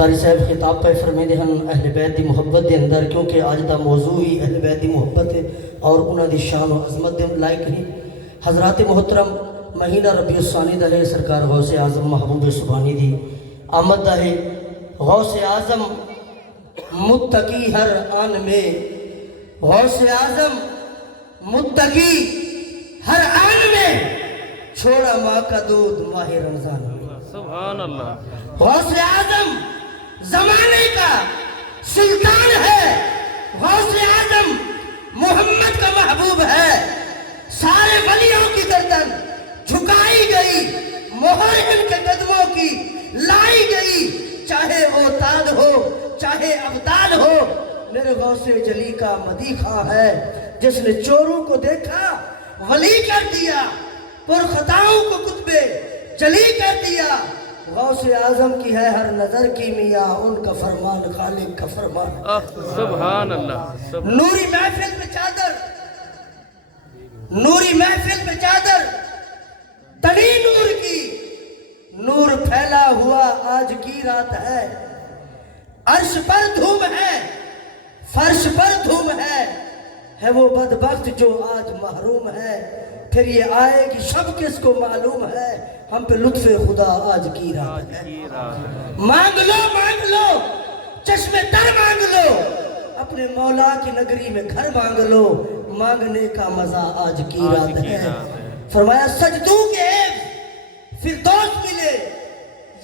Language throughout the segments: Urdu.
قاری صاحب خطاب پہ فرمیندے ہن اہل بیت دی محبت دے اندر، کیونکہ آج دا موضوع ہی اہل بیت دی محبت ہے اور انہاں دی شان و عظمت دے لائق ہی۔ حضرات محترم، مہینہ ربیع الثانی دا ہے، سرکار غوث اعظم محبوب سبحانی دی آمد دا ہے۔ غوث اعظم متقی ہر آن میں، غوث اعظم متقی ہر آن میں، چھوڑا ماں کا دودھ ماہ رمضان میں۔ سبحان اللہ۔ غوث اعظم زمانے کا سلطان ہے، غوث اعظم محمد کا محبوب ہے۔ سارے ولیوں کی گردن جھکائی گئی، مہر ان کے قدموں کی لائی گئی، چاہے وہ تاج ہو چاہے ابدال ہو۔ میرے غوث جلی کا مدیحہ ہے، جس نے چوروں کو دیکھا ولی کر دیا، پرخطاؤں کو کتبے جلی کر دیا۔ غوث اعظم کی ہے ہر نظر کی میاں، ان کا فرمان خالق کا فرمان۔ سبحان اللہ۔ نوری محفل پہ چادر، نوری محفل پہ چادر تڑی نور کی، نور پھیلا ہوا آج کی رات ہے۔ عرش پر دھوم ہے، فرش پر دھوم ہے وہ بدبخت جو آج محروم ہے۔ پھر یہ آئے گی شب کس کو معلوم ہے، ہم پہ لطف خدا آج کی رات ہے۔ مانگ لو چشم تر مانگ لو، اپنے مولا کی نگری میں گھر مانگ لو، مانگنے کا مزہ آج کی رات ہے۔ فرمایا سجدوں کے عیب فردوس ملے،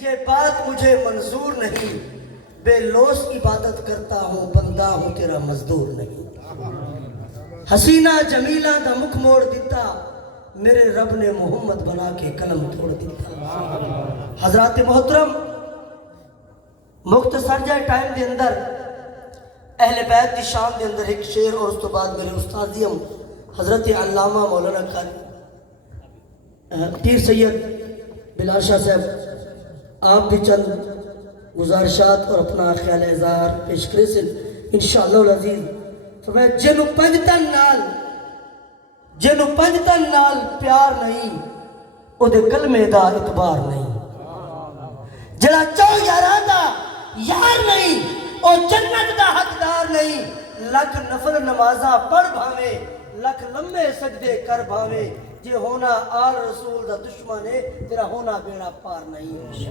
یہ بات مجھے منظور نہیں، بے لوث عبادت کرتا ہوں، بندہ ہوں تیرا مزدور نہیں۔ حسینہ جمیلہ دا مکھ موڑ دیتا، میرے رب نے محمد بنا کے قلم توڑ دیتا۔ حضرات محترم، مختصر جائے ٹائم دے اندر اہل بیت دی شان دے اندر ایک شعر، اور اس تو بعد میرے استاد دیم حضرت علامہ مولانا پیر سید بلال شاہ صاحب آپ بھی چند گزارشات اور اپنا خیال اظہار پیش کرے سے انشاءاللہ العزیز۔ فرمایا جنو پنجتن نال پیار نہیں، او دے کلمے دا اعتبار نہیں، جڑا چو یاراں دا یار نہیں، او جنت دا حقدار نہیں۔ لکھ نفل نمازاں پڑھ بھاوے، لکھ لمبے سجدے کر بھاوے، جے ہونا آل رسول دا دشمن ہے، تیرا ہونا بیڑا پار نہیں۔